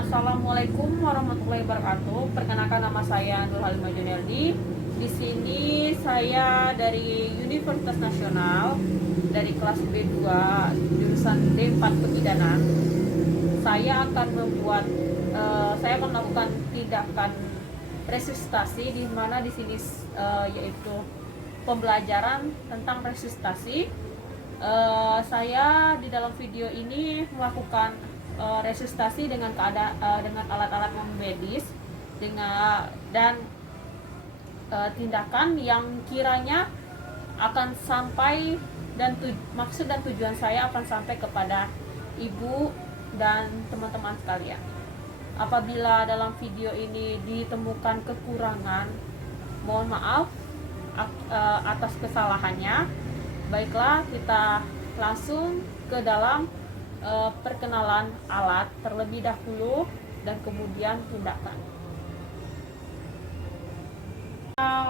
Assalamualaikum warahmatullahi wabarakatuh. Perkenalkan, nama saya Nur Halimah Juneldi. Di sini saya dari Universitas Nasional dari kelas B2 jurusan D4 Kebidanan. Saya akan melakukan tindakan resusitasi, di mana di sini yaitu pembelajaran tentang resusitasi. Saya di dalam video ini melakukan resusitasi dengan alat-alat medis dan tindakan yang kiranya akan sampai maksud dan tujuan saya akan sampai kepada ibu dan teman-teman sekalian. Apabila dalam video ini ditemukan kekurangan, mohon maaf atas kesalahannya. Baiklah, kita langsung ke dalam perkenalan alat terlebih dahulu dan kemudian tindakan.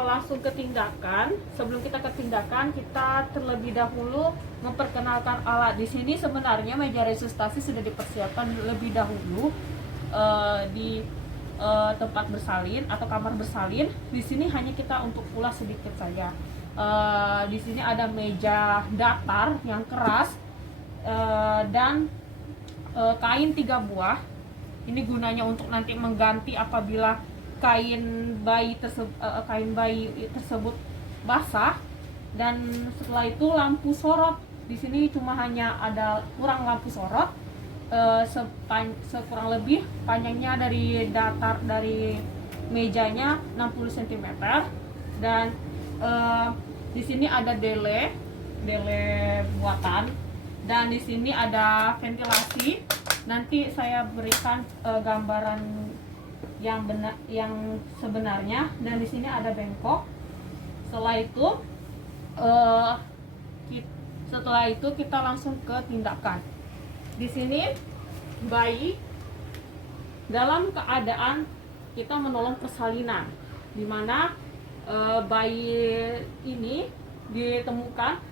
Langsung ke tindakan. Sebelum kita ke tindakan, kita terlebih dahulu memperkenalkan alat. Di sini sebenarnya meja resusitasi sudah dipersiapkan lebih dahulu di tempat bersalin atau kamar bersalin. Di sini hanya kita untuk ulas sedikit saja. Di sini ada meja datar yang keras dan kain 3 buah. Ini gunanya untuk nanti mengganti apabila kain bayi tersebut basah. Dan setelah itu lampu sorot. Di sini cuma hanya ada kurang lampu sorot, sekurang lebih panjangnya dari mejanya 60 cm. Dan di sini ada dele buatan. Dan di sini ada ventilasi. Nanti saya berikan gambaran yang sebenarnya. Dan di sini ada bengkok. Setelah itu kita langsung ke tindakan. Di sini bayi dalam keadaan kita menolong persalinan, di mana bayi ini ditemukan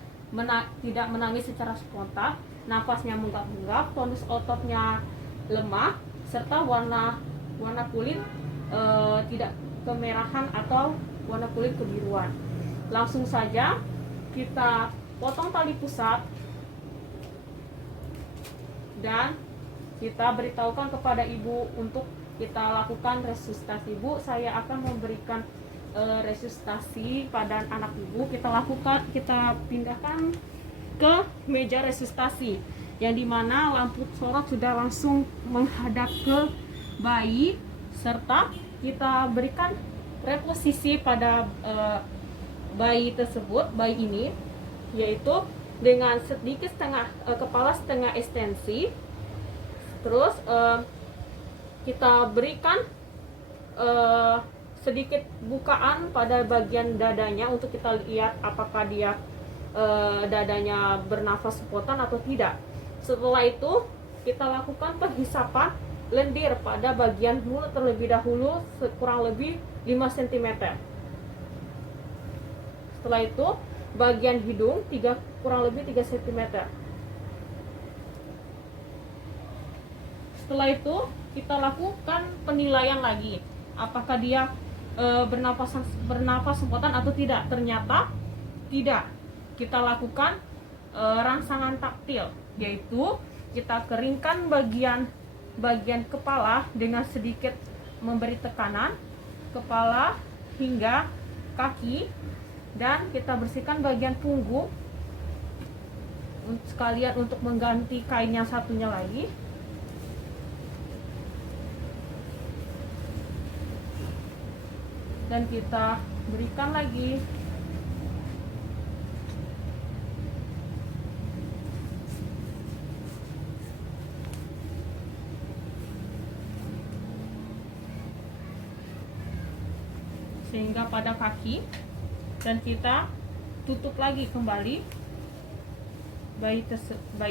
tidak menangis secara spontan, nafasnya menggap-menggap, tonus ototnya lemah, serta warna kulit tidak kemerahan atau warna kulit kebiruan. Langsung saja kita potong tali pusat dan kita beritahukan kepada ibu untuk kita lakukan resusitasi. Bu, saya akan memberikan resusitasi pada anak ibu. Kita pindahkan ke meja resusitasi, yang dimana lampu sorot sudah langsung menghadap ke bayi, serta kita berikan reposisi pada bayi tersebut, bayi ini, yaitu dengan kepala setengah ekstensi. Terus kita berikan sedikit bukaan pada bagian dadanya untuk kita lihat apakah dia dadanya bernafas spontan atau tidak. Setelah itu kita lakukan penghisapan lendir pada bagian mulut terlebih dahulu kurang lebih 5 cm. Setelah itu bagian hidung kurang lebih 3 cm. Setelah itu kita lakukan penilaian lagi apakah dia bernafas spontan atau tidak. Ternyata tidak. Kita lakukan rangsangan taktil, yaitu kita keringkan bagian kepala dengan sedikit memberi tekanan kepala hingga kaki, dan kita bersihkan bagian punggung sekalian untuk mengganti kain yang satunya lagi. Dan kita berikan lagi sehingga pada kaki, dan kita tutup lagi kembali bayi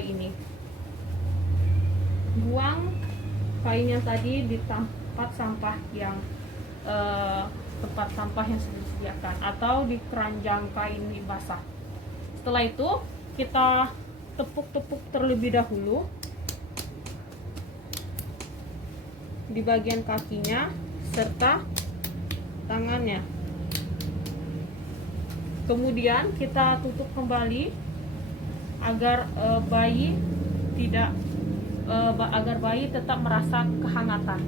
ini. Buang kain yang tadi di tempat sampah yang sudah disediakan atau di keranjang kain basah. Setelah itu kita tepuk-tepuk terlebih dahulu di bagian kakinya serta tangannya. Kemudian kita tutup kembali agar bayi tetap merasa kehangatan.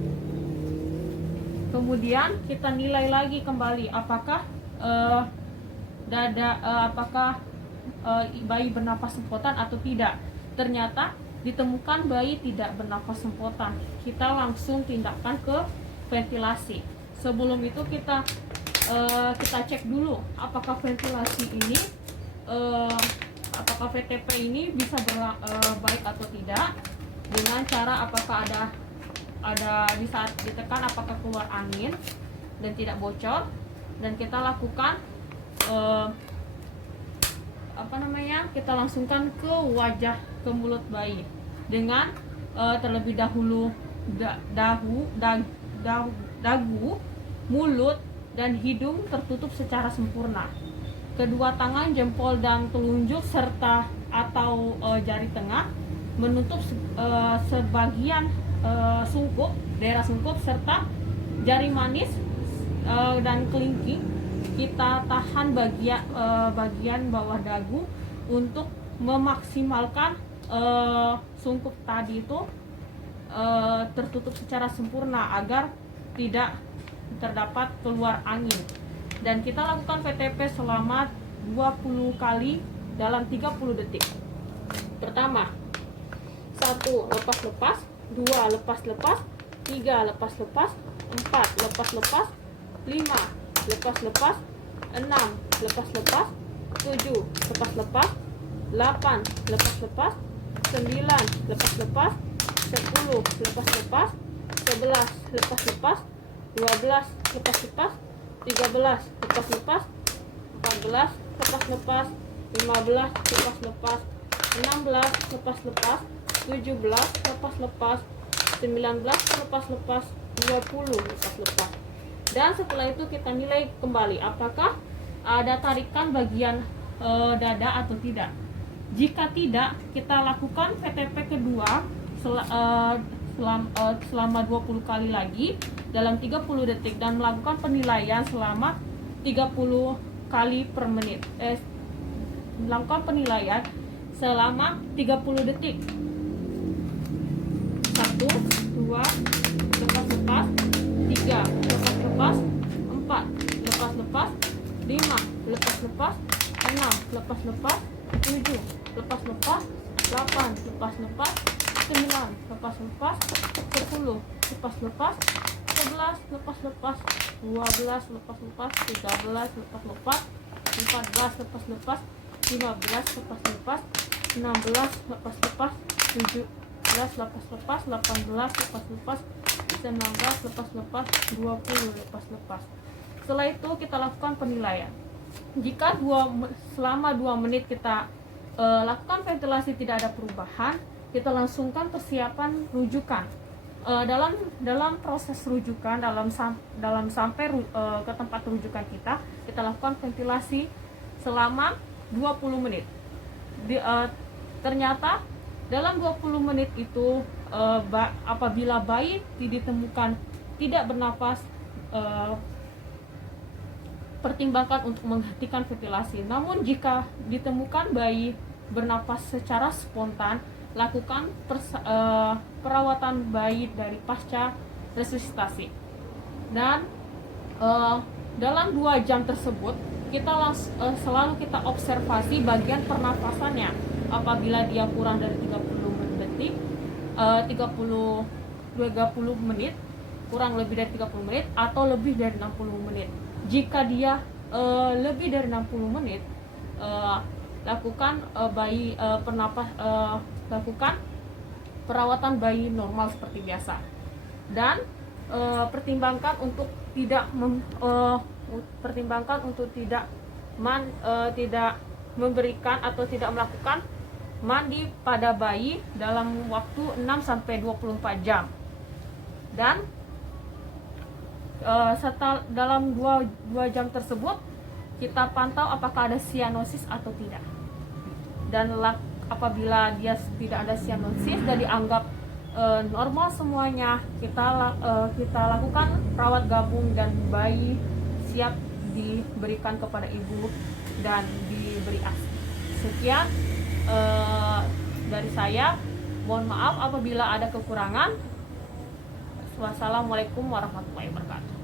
Kemudian kita nilai lagi kembali apakah bayi bernapas semprotan atau tidak. Ternyata ditemukan bayi tidak bernapas semprotan. Kita langsung tindakan ke ventilasi. Sebelum itu kita cek dulu apakah ventilasi ini apakah VTP ini bisa baik atau tidak, dengan cara apakah ada di saat ditekan apakah keluar angin dan tidak bocor. Dan kita lakukan kita langsungkan ke wajah, ke mulut bayi dengan terlebih dahulu dagu, mulut dan hidung tertutup secara sempurna. Kedua tangan, jempol dan telunjuk serta atau jari tengah menutup sebagian sungkup, daerah sungkup serta jari manis dan kelingking. Kita tahan bagian bawah dagu untuk memaksimalkan sungkup tadi itu tertutup secara sempurna agar tidak terdapat keluar angin. Dan kita lakukan VTP selama 20 kali dalam 30 detik. Pertama, 1 lepas-lepas, 2 lepas-lepas, 3 lepas-lepas, 4 lepas-lepas, 5 lepas-lepas, 6 lepas-lepas, 7 lepas-lepas, 8 lepas-lepas, 9 lepas-lepas, 10 lepas-lepas, 11 lepas-lepas, 12 lepas-lepas, 13 lepas-lepas, 14 lepas-lepas, 15 lepas-lepas, 16 lepas-lepas, 17 lepas-lepas, 19 lepas-lepas, 20 lepas-lepas. Dan setelah itu kita nilai kembali apakah ada tarikan bagian dada atau tidak. Jika tidak, kita lakukan VTP kedua selama 20 kali lagi dalam 30 detik dan melakukan penilaian selama 30 kali per menit. Melakukan penilaian selama 30 detik. 1, 2, lepas-lepas, 3, lepas-lepas, 4, lepas-lepas, 5, lepas-lepas, 6, lepas-lepas, 7, lepas-lepas, 8, lepas-lepas, 9, lepas-lepas, 10, lepas-lepas, 11, lepas-lepas, 12, lepas-lepas, 13, lepas-lepas, 14, lepas-lepas, 15, lepas-lepas, 16, lepas-lepas, 17, lepas-lepas, 18, lepas-lepas, 19, lepas-lepas, 20, lepas-lepas. Setelah itu kita lakukan penilaian. Jika selama 2 menit kita lakukan ventilasi tidak ada perubahan, kita langsungkan persiapan rujukan. Dalam proses rujukan, dalam sampai ke tempat rujukan kita lakukan ventilasi selama 20 menit. Ternyata dalam 20 menit itu apabila bayi ditemukan tidak bernapas, pertimbangkan untuk menghentikan ventilasi. Namun jika ditemukan bayi bernapas secara spontan, lakukan perawatan bayi dari pasca resusitasi. Dan dalam 2 jam tersebut selalu kita observasi bagian pernapasannya. Apabila dia kurang dari 30 detik, 30 menit, kurang lebih dari 30 menit atau lebih dari 60 menit. Jika dia lebih dari 60 menit, lakukan lakukan perawatan bayi normal seperti biasa. Dan pertimbangkan untuk tidak memberikan atau tidak melakukan mandi pada bayi dalam waktu 6-24 jam. Dan setelah dalam 2 jam tersebut kita pantau apakah ada sianosis atau tidak. Dan apabila dia tidak ada sianosis dan dianggap normal semuanya, kita lakukan rawat gabung dan bayi siap diberikan kepada ibu dan diberi ASI. Sekian dari saya. Mohon maaf apabila ada kekurangan. Wassalamualaikum warahmatullahi wabarakatuh.